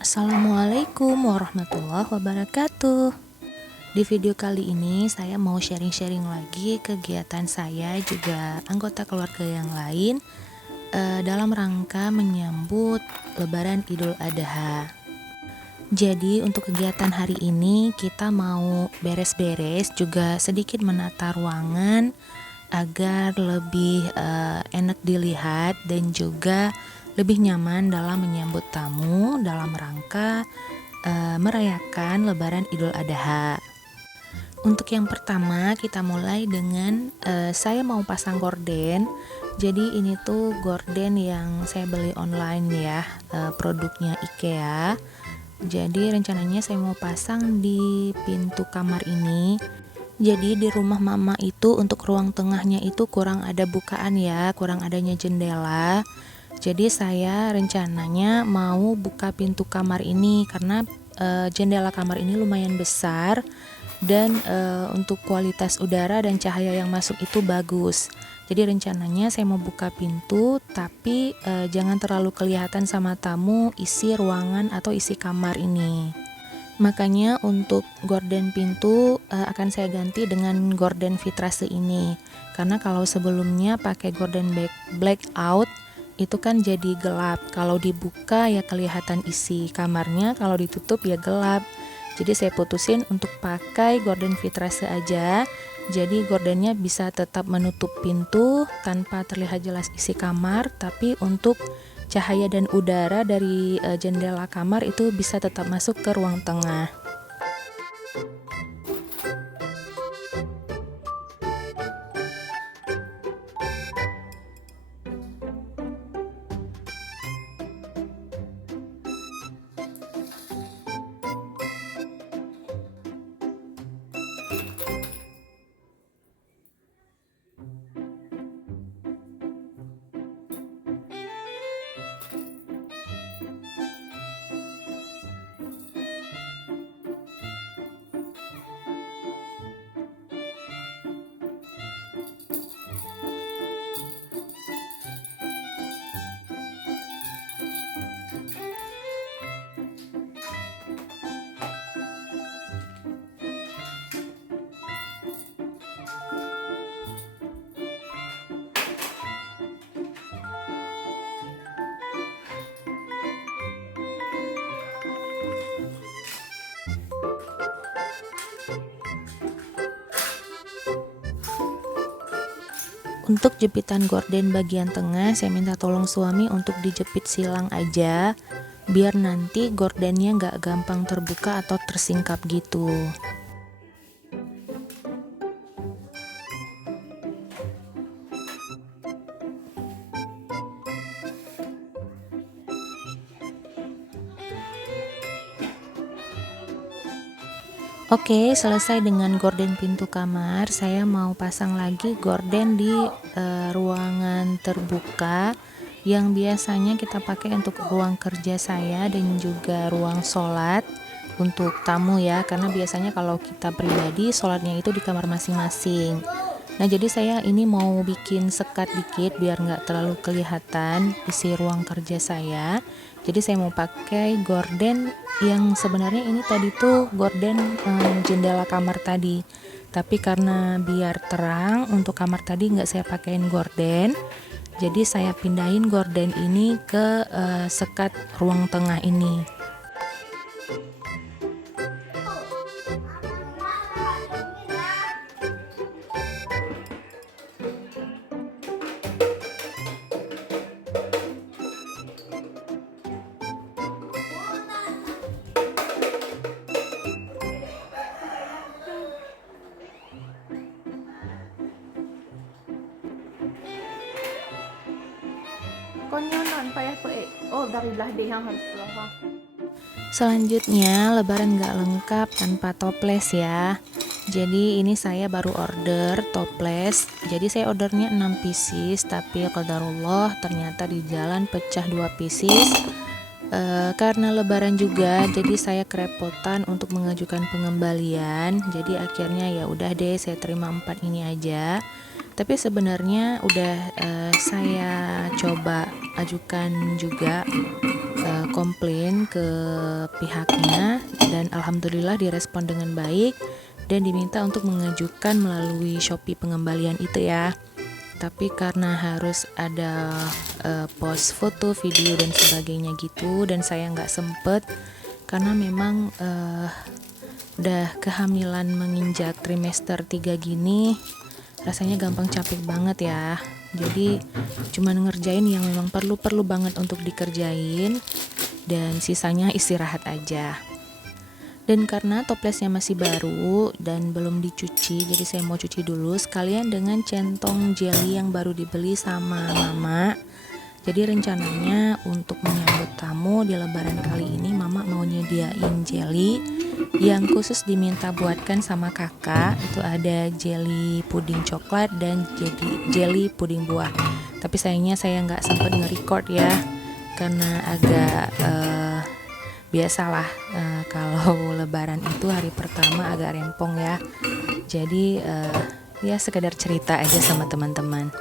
Assalamualaikum warahmatullahi wabarakatuh. Di video kali ini saya mau sharing-sharing lagi kegiatan saya juga anggota keluarga yang lain dalam rangka menyambut Lebaran Idul Adha. Jadi untuk kegiatan hari ini kita mau beres-beres juga sedikit menata ruangan agar lebih enak dilihat dan juga lebih nyaman dalam menyambut tamu dalam rangka merayakan Lebaran Idul Adha. Untuk yang pertama kita mulai dengan saya mau pasang gorden. Jadi ini tuh gorden yang saya beli online ya, produknya IKEA. Jadi rencananya saya mau pasang di pintu kamar ini. Jadi di rumah mama itu untuk ruang tengahnya itu kurang ada bukaan ya, kurang adanya jendela. Jadi saya rencananya mau buka pintu kamar ini karena jendela kamar ini lumayan besar dan untuk kualitas udara dan cahaya yang masuk itu bagus. Jadi rencananya saya mau buka pintu tapi jangan terlalu kelihatan sama tamu isi ruangan atau isi kamar ini. Makanya untuk gorden pintu akan saya ganti dengan gorden vitrase ini. Karena kalau sebelumnya pakai gorden blackout itu kan jadi gelap. Kalau dibuka ya kelihatan isi kamarnya, kalau ditutup ya gelap. Jadi saya putusin untuk pakai gorden vitrase aja. Jadi gordennya bisa tetap menutup pintu tanpa terlihat jelas isi kamar, tapi untuk cahaya dan udara dari jendela kamar itu bisa tetap masuk ke ruang tengah. Untuk jepitan gorden bagian tengah saya minta tolong suami untuk dijepit silang aja biar nanti gordennya nggak gampang terbuka atau tersingkap gitu. Oke, selesai dengan gorden pintu kamar. Saya mau pasang lagi gorden di ruangan terbuka yang biasanya kita pakai untuk ruang kerja saya dan juga ruang sholat untuk tamu ya. Karena biasanya kalau kita pribadi sholatnya itu di kamar masing-masing. Nah, jadi saya ini mau bikin sekat dikit biar nggak terlalu kelihatan isi ruang kerja saya. Jadi saya mau pakai gorden yang sebenarnya ini tadi tuh gorden jendela kamar tadi. Tapi karena biar terang untuk kamar tadi nggak saya pakein gorden. Jadi saya pindahin gorden ini ke sekat ruang tengah ini. Selanjutnya lebaran gak lengkap tanpa toples ya. Jadi ini saya baru order toples. Jadi saya ordernya 6 pieces, tapi qadarullah ternyata di jalan pecah 2 pieces. Karena lebaran juga, jadi saya kerepotan untuk mengajukan pengembalian. Jadi akhirnya ya udah deh saya terima 4 ini aja. Tapi sebenarnya udah saya coba ajukan juga komplain ke pihaknya, dan alhamdulillah direspon dengan baik dan diminta untuk mengajukan melalui Shopee pengembalian itu ya. Tapi karena harus ada post foto, video dan sebagainya gitu, dan saya nggak sempet karena memang udah kehamilan menginjak trimester 3 gini, rasanya gampang capek banget ya. Jadi cuman ngerjain yang memang perlu banget untuk dikerjain, dan sisanya istirahat aja. Dan karena toplesnya masih baru dan belum dicuci, jadi saya mau cuci dulu sekalian dengan centong jelly yang baru dibeli sama mama. Jadi rencananya untuk menyambut tamu di lebaran kali ini, mama mau nyediain jelly yang khusus diminta buatkan sama kakak. Itu ada jelly puding coklat dan jelly puding buah. Tapi sayangnya saya nggak sempat nge-record ya, karena agak biasalah kalau lebaran itu hari pertama agak rempong ya. Jadi ya sekedar cerita aja sama teman-teman.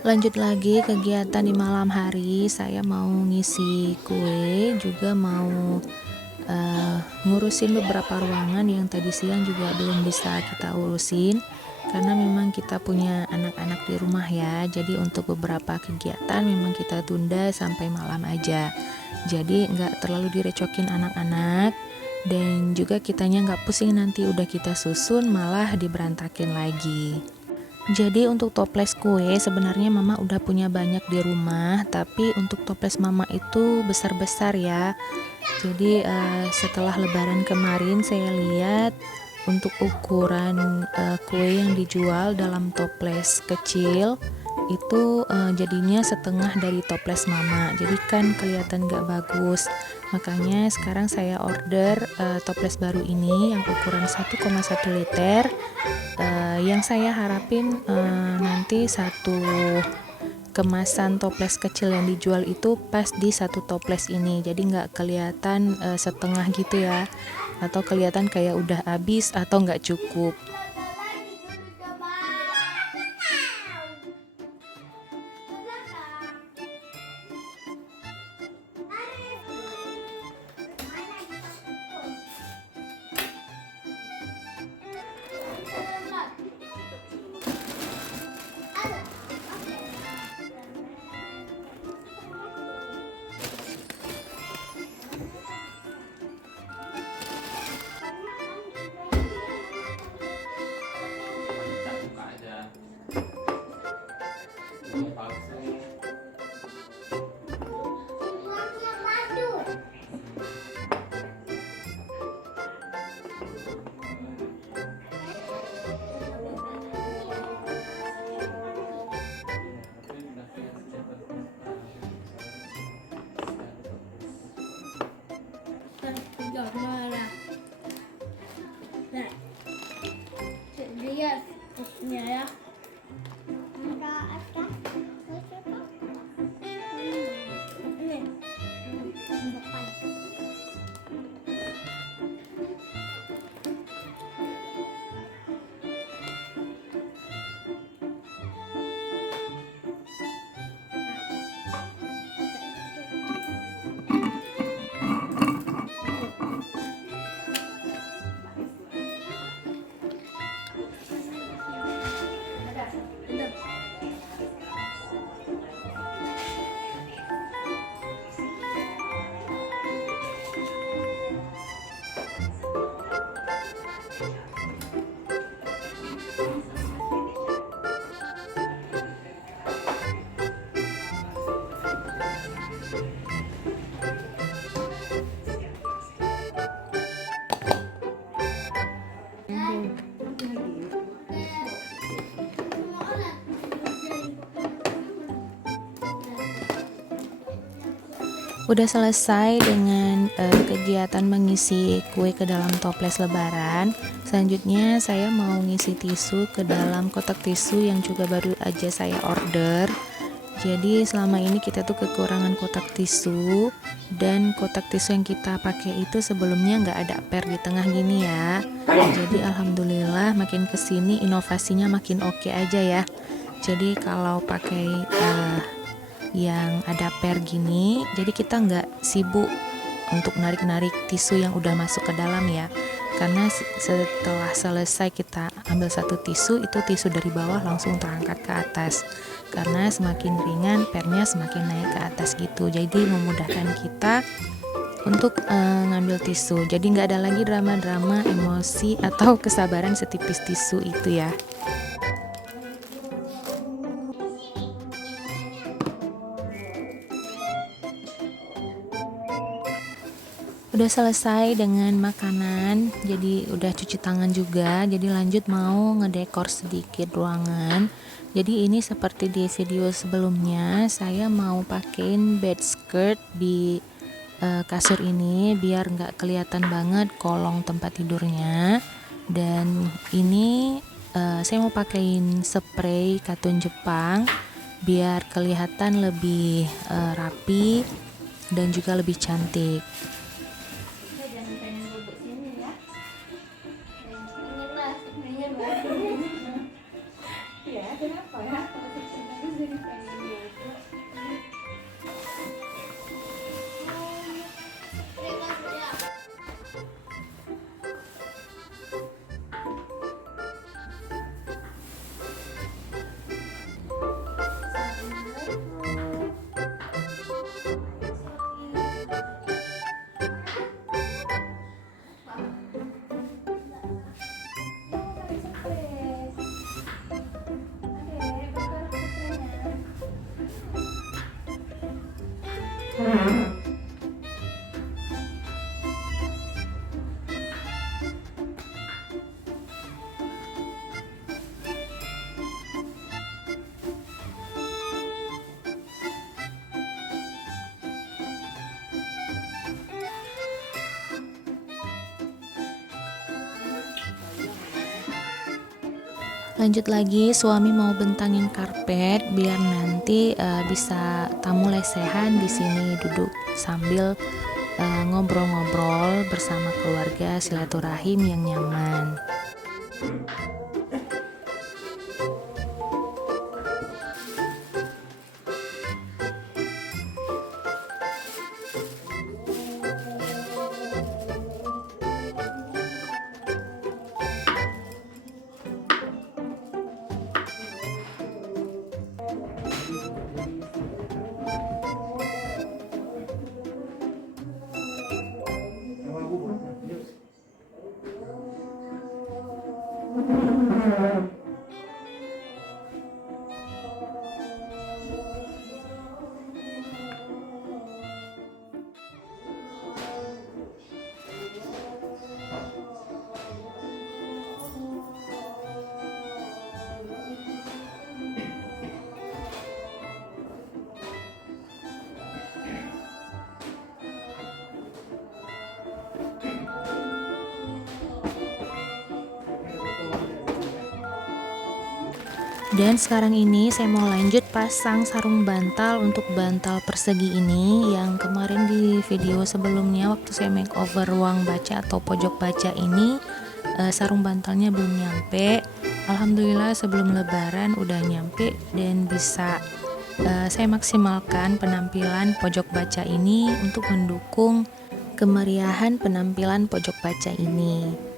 Lanjut lagi kegiatan di malam hari, saya mau ngisi kue, juga mau ngurusin beberapa ruangan yang tadi siang juga belum bisa kita urusin karena memang kita punya anak-anak di rumah ya. Jadi untuk beberapa kegiatan memang kita tunda sampai malam aja. Jadi nggak terlalu direcokin anak-anak, dan juga kitanya nggak pusing nanti udah kita susun malah diberantakin lagi. Jadi untuk toples kue sebenarnya mama udah punya banyak di rumah, tapi untuk toples mama itu besar-besar ya. Jadi setelah lebaran kemarin saya lihat untuk ukuran kue yang dijual dalam toples kecil itu jadinya setengah dari toples mama, jadi kan kelihatan gak bagus. Makanya sekarang saya order toples baru ini yang ukuran 1,1 liter, yang saya harapin nanti satu kemasan toples kecil yang dijual itu pas di satu toples ini, jadi nggak kelihatan setengah gitu ya. atau kelihatan kayak udah habis atau nggak cukup. Lihat ya. Udah selesai dengan kegiatan mengisi kue ke dalam toples lebaran. Selanjutnya saya mau ngisi tisu ke dalam kotak tisu yang juga baru aja saya order. Jadi selama ini kita tuh kekurangan kotak tisu, dan kotak tisu yang kita pakai itu sebelumnya nggak ada per di tengah gini ya. Jadi alhamdulillah makin kesini inovasinya makin oke aja ya. Jadi kalau pakai yang ada per gini, jadi kita nggak sibuk untuk narik-narik tisu yang udah masuk ke dalam ya, karena setelah selesai kita ambil satu tisu, itu tisu dari bawah langsung terangkat ke atas, karena semakin ringan pernya semakin naik ke atas gitu. Jadi memudahkan kita untuk ngambil tisu, jadi nggak ada lagi drama-drama emosi atau kesabaran setipis tisu itu ya. Udah selesai dengan makanan, jadi udah cuci tangan juga, jadi lanjut mau ngedekor sedikit ruangan. Jadi ini seperti di video sebelumnya, saya mau pakein bed skirt di kasur ini biar nggak kelihatan banget kolong tempat tidurnya. Dan ini saya mau pakein spray katun Jepang biar kelihatan lebih rapi dan juga lebih cantik. Lanjut lagi, suami mau bentangin karpet biar nanti bisa tamu lesehan di sini duduk sambil ngobrol-ngobrol bersama keluarga, silaturahim yang nyaman. Dan sekarang ini saya mau lanjut pasang sarung bantal untuk bantal persegi ini. Yang kemarin di video sebelumnya waktu saya makeover ruang baca atau pojok baca ini, sarung bantalnya belum nyampe. Alhamdulillah sebelum lebaran udah nyampe dan bisa saya maksimalkan penampilan pojok baca ini untuk mendukung kemeriahan penampilan pojok baca ini.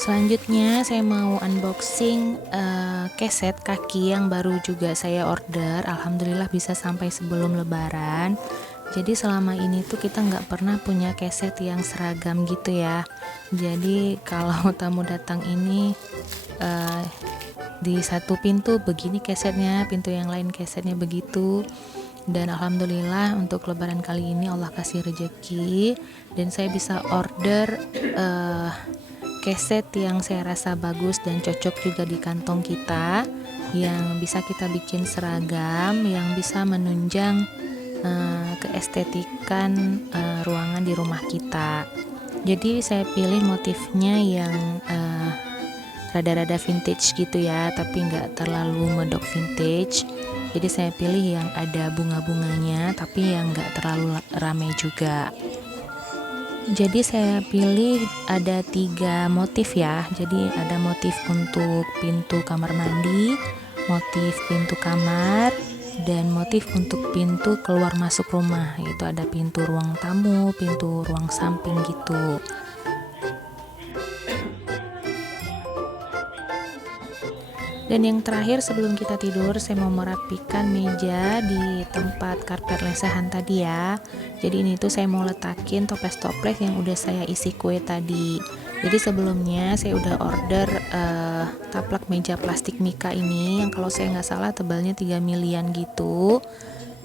Selanjutnya saya mau unboxing keset kaki yang baru juga saya order. Alhamdulillah bisa sampai sebelum lebaran. Jadi selama ini tuh kita nggak pernah punya keset yang seragam gitu ya. Jadi kalau tamu datang ini di satu pintu begini kesetnya, pintu yang lain kesetnya begitu. Dan alhamdulillah untuk lebaran kali ini Allah kasih rejeki dan saya bisa order keset yang saya rasa bagus dan cocok juga di kantong kita, yang bisa kita bikin seragam, yang bisa menunjang keestetikan ruangan di rumah kita. Jadi saya pilih motifnya yang rada-rada vintage gitu ya, tapi nggak terlalu medok vintage. Jadi saya pilih yang ada bunga-bunganya tapi yang nggak terlalu rame juga. Jadi saya pilih ada 3 motif ya. Jadi ada motif untuk pintu kamar mandi, motif pintu kamar, dan motif untuk pintu keluar masuk rumah. Itu ada pintu ruang tamu, pintu ruang samping gitu. Dan yang terakhir sebelum kita tidur, saya mau merapikan meja di tempat karpet lesehan tadi ya. Jadi ini tuh saya mau letakin toples-toples yang udah saya isi kue tadi. Jadi sebelumnya saya udah order taplak meja plastik Mika ini, yang kalau saya nggak salah tebalnya 3 milian gitu.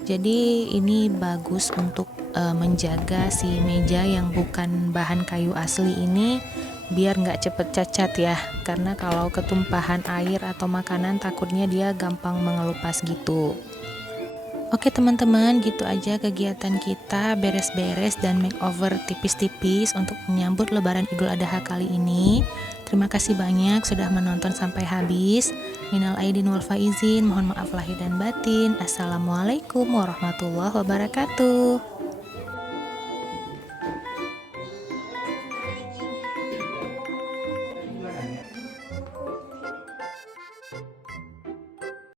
Jadi ini bagus untuk menjaga si meja yang bukan bahan kayu asli ini biar nggak cepet cacat ya, karena kalau ketumpahan air atau makanan takutnya dia gampang mengelupas gitu. Oke teman-teman, gitu aja kegiatan kita beres-beres dan makeover tipis-tipis untuk menyambut Lebaran Idul Adha kali ini. Terima kasih banyak sudah menonton sampai habis. Minal aidin wal faizin, mohon maaf lahir dan batin. Assalamualaikum warahmatullahi wabarakatuh.